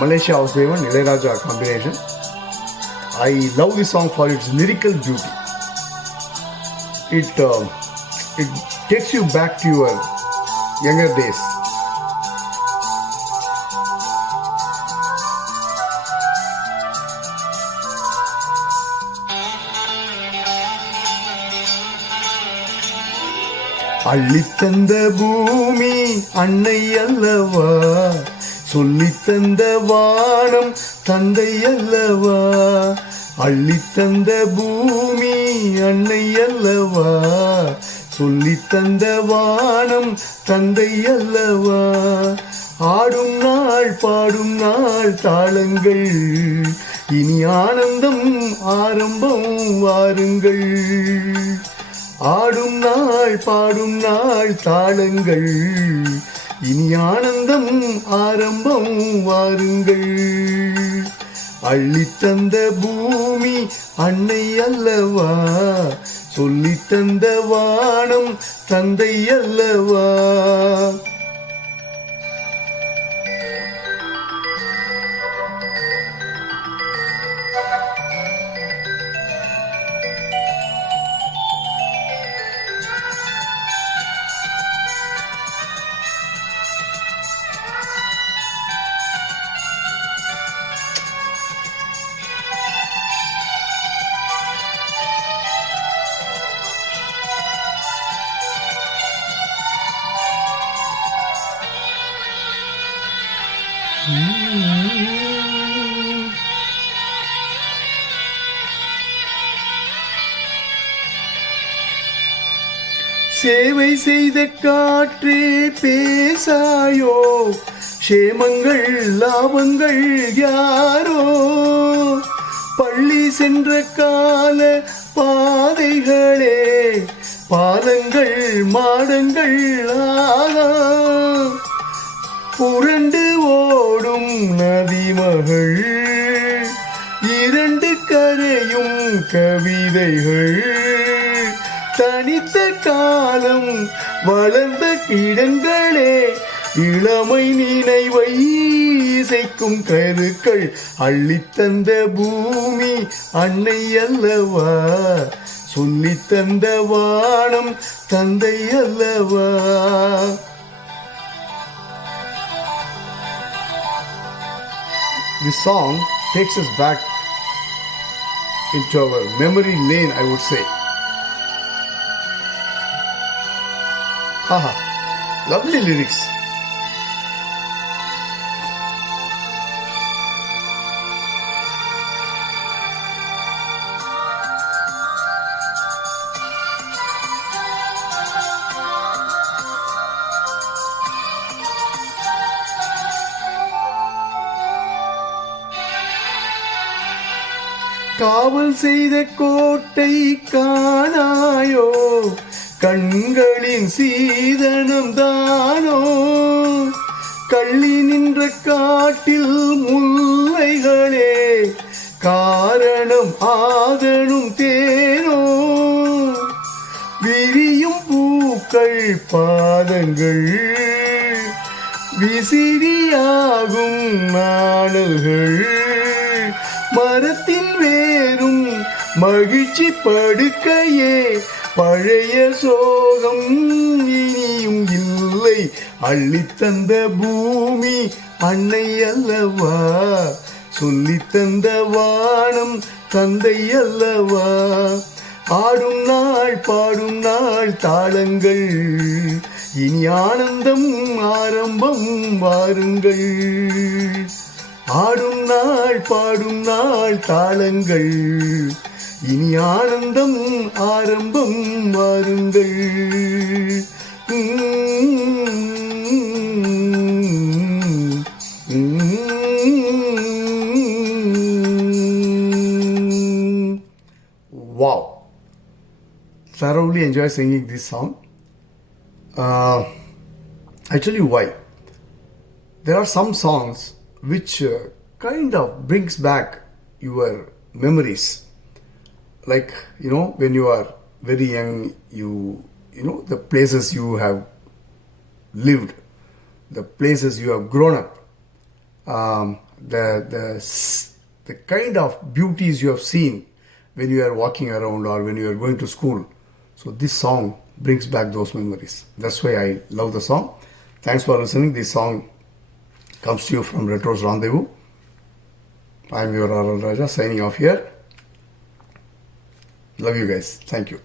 Malaysia Vasudevan Ilayaraja combination. I love this song for its lyrical beauty. It takes you back to your younger days. அள்ளித்தந்த பூமி அன்னை அல்லவா, சொல்லித்தந்த வானம் தந்தை அல்லவா. அள்ளித்தந்த பூமி அன்னை அல்லவா, சொல்லித்தந்த வானம் தந்தை அல்லவா. ஆடும் நாள் பாடும் நாள் தாளங்கள், இனி ஆனந்தம் ஆரம்பம் வாருங்கள். ஆடும் நாள் பாடும் நாள் தாளங்கள், இனி ஆனந்தம் ஆரம்பம் வாருங்கள். அள்ளித்தந்த பூமி அன்னை அல்லவா, சொல்லித்தந்த வானம் தந்தை அல்லவா. சேவை செய்த காற்றே பேசாயோ, சேமங்கள் லாபங்கள் யாரோ. பள்ளி சென்ற கால பாதைகளே, பாலங்கள் மாடங்கள் ஆகா. புரண்டு ஓடும் நதிமகள், இரண்டு கரையும் கவிதைகள். தனித்த காலம் வளர்ந்த இடங்களே, இளமை நினைவை இசைக்கும் கருக்கள். அள்ளித்தந்த பூமி அன்னை அல்லவா, சொல்லித்தந்த வானம் தந்தை அல்லவா. This song takes us back into our memory lane, I would say. Haha, lovely lyrics. காவல் செய்த கோட்டை காணாயோ, கண்களின் சீதனம் தானோ. கள்ளி நின்ற காட்டில் முல்லைகளே, காரணம் ஆதனும் தேனோ. விரியும் பூக்கள் பாதங்கள், விசிறியாகும் நாணல்கள். மரத்தின் வேரும் மகிழ்ச்சி படுக்கையே, பழைய சோகம் இனியும் இல்லை. அள்ளித்தந்த பூமி அன்னை அல்லவா, சொல்லித்தந்த வானம் தந்தை அல்லவா. ஆடும் நாள் பாடும் நாள் தாளங்கள், இனி ஆனந்தம் ஆரம்பம் வாருங்கள். ஆடும் நாள் பாடும் நாள் தாளங்கள், இனி ஆனந்தம் ஆரம்பம் வாருங்கள். Wow, thoroughly enjoy singing this song. I tell you why. There are some songs which kind of brings back your memories. Like, when you are very young, the places you have lived, the places you have grown up. the kind of beauties you have seen when you are walking around or when you are going to school. So this song brings back those memories. That's why I love the song. Thanks for listening. This song comes to you from Retro's Rendezvous. I'm your RL Raja signing off here. Love you guys. Thank you.